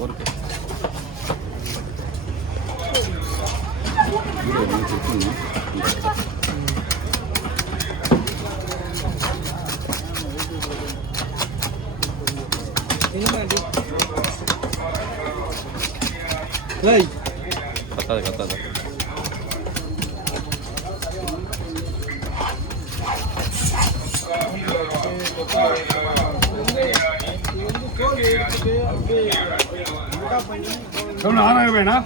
பொறுக்கு கத்தாது கத்தாது எவ்வளோ 6000 வேணா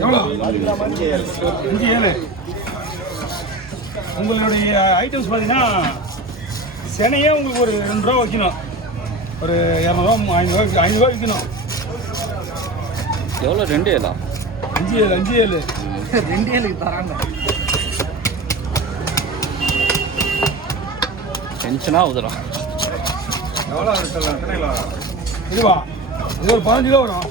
எவ்வளோ 5-7 உங்களுடைய ஐட்டம்ஸ் பார்த்தீங்கன்னா செனையே உங்களுக்கு ஒரு 2 ரூபா வைக்கணும், ஒரு 200 500 விற்கணும். எவ்வளோ 2-7 5-7 2-7 தராங்க. டென்ஷனாக ஆகுதுடா. எவ்வளோ இருக்குல்ல இதுவா இது ஒரு 15 கிலோ வரும்.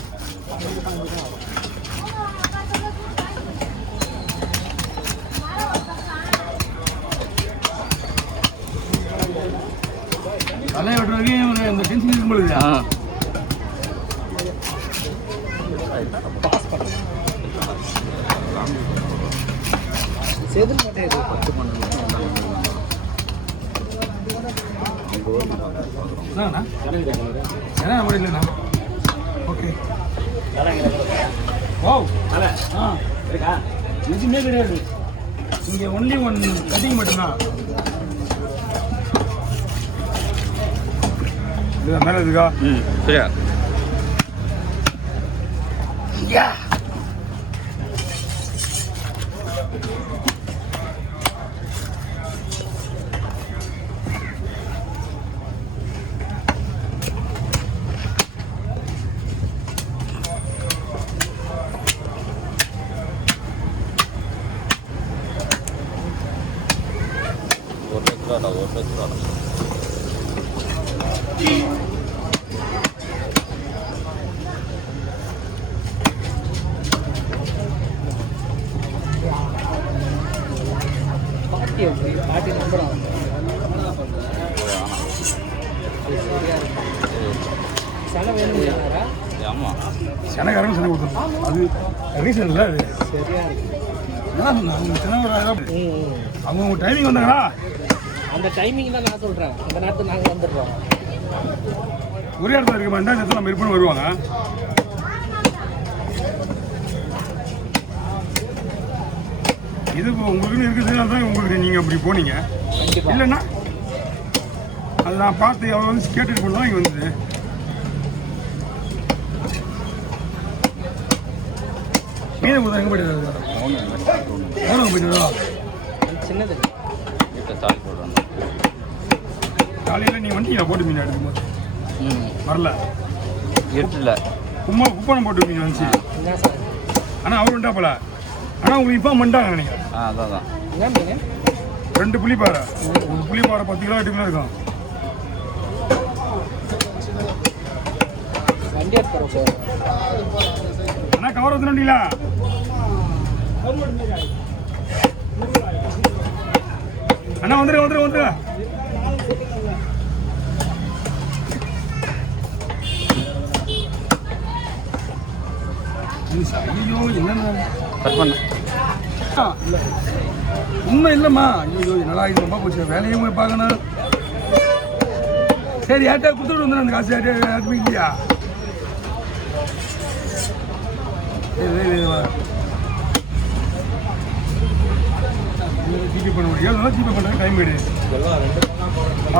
தலையை வெட்டுற வரைக்கும் ஒரு இந்த டென்ஷன் இருக்கும் பொழுது செதில் மட்டும் இது 10 பண்ணணும். என்ன முடியலண்ணா ஓகே ஓ எதுவுமே கிடையாது இங்கே ஒன்லி ஒன் கட்டிங் மட்டும்தான். இதுதான் மேலே இருக்கா? சரியா ஒரு லட்ச ரூபா பாட்டி நம்பர் செலை வேணுங்களா? ஆமாம் செனக்காரங்க செனை கொடுத்துருக்கோம். அது ரீசன் இல்லை, அது சரியா இருக்கு. என்ன சொன்னாங்க அவங்க செனை அவங்க டைமிங் வந்தாங்களா? அந்த டைமிங் தான் நான் சொல்கிறேன். அந்த நேரத்துக்கு நாங்கள் வந்துடுறோம். ஒரே இடத்துல இருக்க மாதிரி தான் நேரத்தில் நம்ம இருப்போம் வருவாங்க. இது உங்களுக்கு இருக்கிறதுனால தான் உங்களுக்கு நீங்கள் அப்படி போனீங்க. இல்லைன்னா அது நான் பார்த்து எவ்வளோ வந்து கேட்டுட்டு போட்டு தான் இங்கே வந்தது. மீன் கொடுத்தா எங்கே போயிட்டு எவ்வளோ போயிட்டு சின்னது வீட்டில் தாலி போடுறாங்க. காலையில் நீங்கள் வந்தீங்களா போட்டு மீன் எடுக்கும்போது? வரல 8 குப்பனம் போட்டு மீன் வந்துச்சு. என்ன சார்? ஆனால் அவர் வந்துட்டாப்பல. ஆனால் உங்களுக்கு இப்போ பண்ணிட்டாங்க நினைக்கிறேன். அதான் என்ன மீன்? 2 புளிப்பாறை, ஒரு புளிப்பாறை 10 கிலோ 8 கிலோ இருக்கும். வண்டி எடுத்துறோம் சார். அண்ணா கவர் வந்துட்டீங்களா? அண்ணா வந்துரு ஐயோ என்னண்ணா கட் பண்ண உண்மை இல்லைம்மா. ஐயோ என்னடா இது ரொம்ப போச்சு, வேலையும் போய் பார்க்கணும். சரி யார்ட்டா கொடுத்துட்டு வந்துடும் அந்த காசு யார்ட்டா இல்லையா? ஜிபே பண்ண முடியும், ஜிபே பண்ணுறது டைம் போயிடு.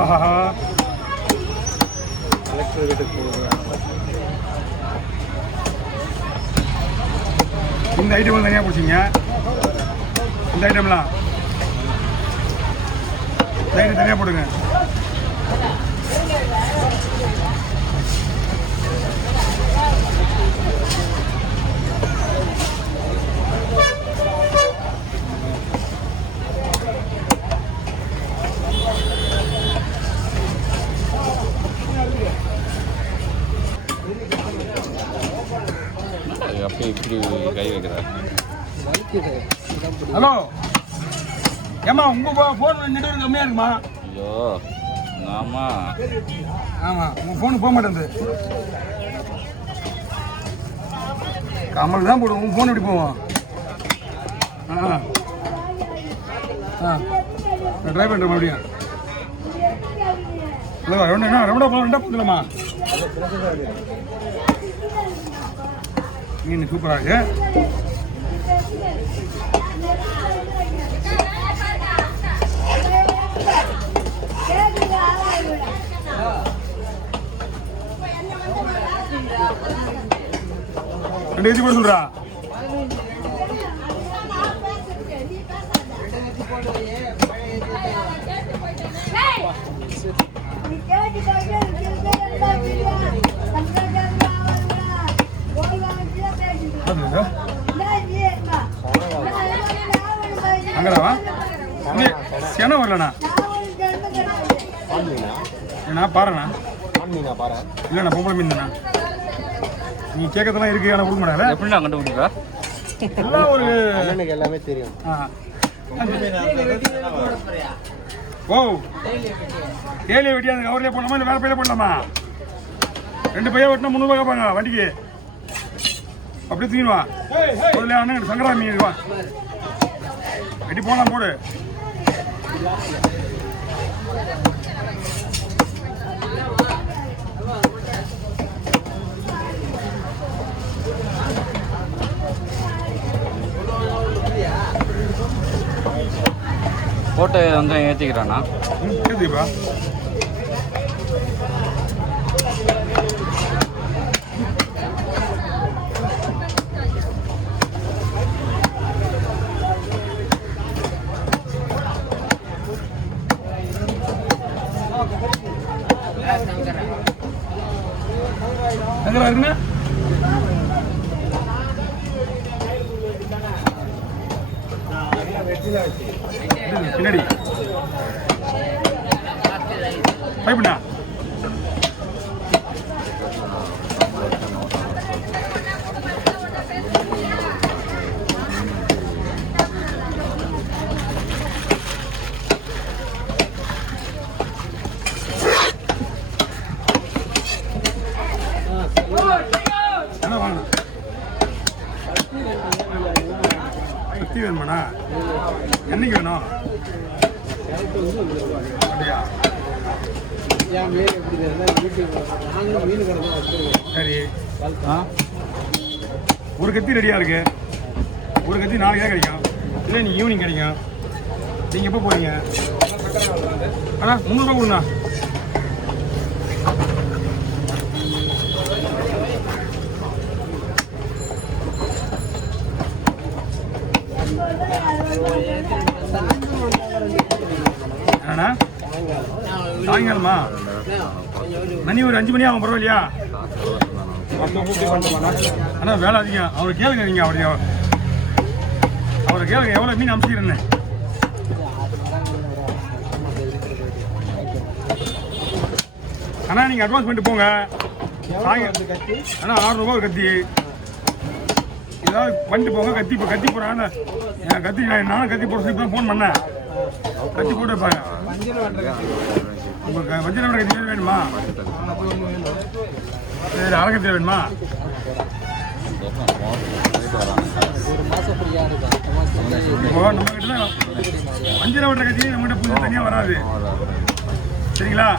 ஆஹா கலெக்டர் வீட்டுக்கு போடுறேன். இந்த ஐட்டம் தனியாக பிடிச்சிங்க. இந்த ஐட்டம்லாம் தனியாக போடுங்க. அப்படியே இப்படி கை வைக்கிறார். ஹலோ ஏம்மா உங்கள் ஃபோன் நெட்வொர்க் கம்மியாக இருக்குமா? ஐயோ ஆமாம் ஆமாம் உங்கள் ஃபோனுக்கு போக மாட்டேங்குது. கமல் தான் போடுவோம். உன் ஃபோன் எப்படி போவோம்? நான் ட்ரை பண்ணுறேன் மறுபடியும். இல்லை ரெண்டா போதுலம்மா. மீன் சூப்பராக இருக்கு. ரெண்டு ஏற்றி போட சொல்கிறா. அங்கடாவா சென வரலண்ணா. ஏண்ணா பாருண்ணா. இல்லைண்ணா பொம்பளை மீன் தானே. நீ கேட்கறதெல்லாம் இருக்கு. ஆனால் கொடுக்க மாட்டாங்க. எப்படிண்ணா கண்டுபிடிப்பா? எல்லாம் ஒரு எல்லாமே தெரியும். ஓ ஏழியை வெட்டி அந்த கவர்லேயே போடலாமா இல்லை வேறு பையில போடலாமா? 2 பையன் வெட்டினா 300 ரூபா கேட்பாங்க வண்டிக்கு. அப்படியே தூங்கிடுவா. முதல்ல அண்ணன் சங்கரா மீன் வா வெட்டி போடலாம் போடு. போட்டு வந்து ஏற்றிக்கிறாண்ணா. ஏற்றிப்பா. எங்கே இருக்குண்ணா? பின்னாடி பைப்புண்ணா. என்ன வாங்க சுத்தி வேணுமாண்ணா? என்னைக்கு வேணும்? அப்படியா? சரி. ஒரு கத்தி ரெடியாக இருக்கு. ஒரு கத்தி நாளைக்கு தான் கிடைக்கும். இல்லை நீ ஈவினிங் கிடைக்கும். நீங்கள் எப்போ போகிறீங்க? அண்ணா 300 ரூபா கொடுண்ணா. என்னண்ணா சாயங்காலமா? மணி ஒரு 5 மணி ஆகும். பரவாயில்லையா? அண்ணா வேலை அதிகம். அவரை கேளுங்க. நீங்கள் அவரை கேளுங்க எவ்வளோ மீன் அனுப்பிச்சிக்கிறேன்னு. அண்ணா நீங்கள் அட்வான்ஸ் பண்ணிட்டு போங்க. அண்ணா 600 ரூபா ஒரு கத்தி. ஏதாவது பண்ணிட்டு போங்க. கத்தி இப்போ கத்தி போடுறாங்க. என் கத்தி நானும் கத்தி போட சொல்லி ஃபோன் பண்ணேன். கத்தி போட்டு வைப்பாங்க. உங்களுக்கு வஞ்சிரம் கத்தி வேணுமா? சரி அரை கத்தி வேணுமா? இப்போ நம்மகிட்ட தான் வஞ்சிரம் வெட்டுற கத்தி நம்மகிட்ட புதுசு தனியாக வராது. சரிங்களா?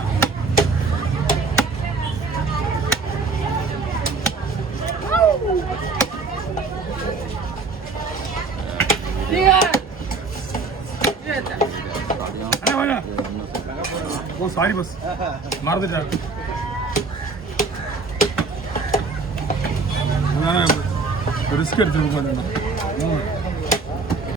ஓ சாரி பஸ் மறந்துட்டார். ரிஸ்க் எடுத்துருக்கோம்.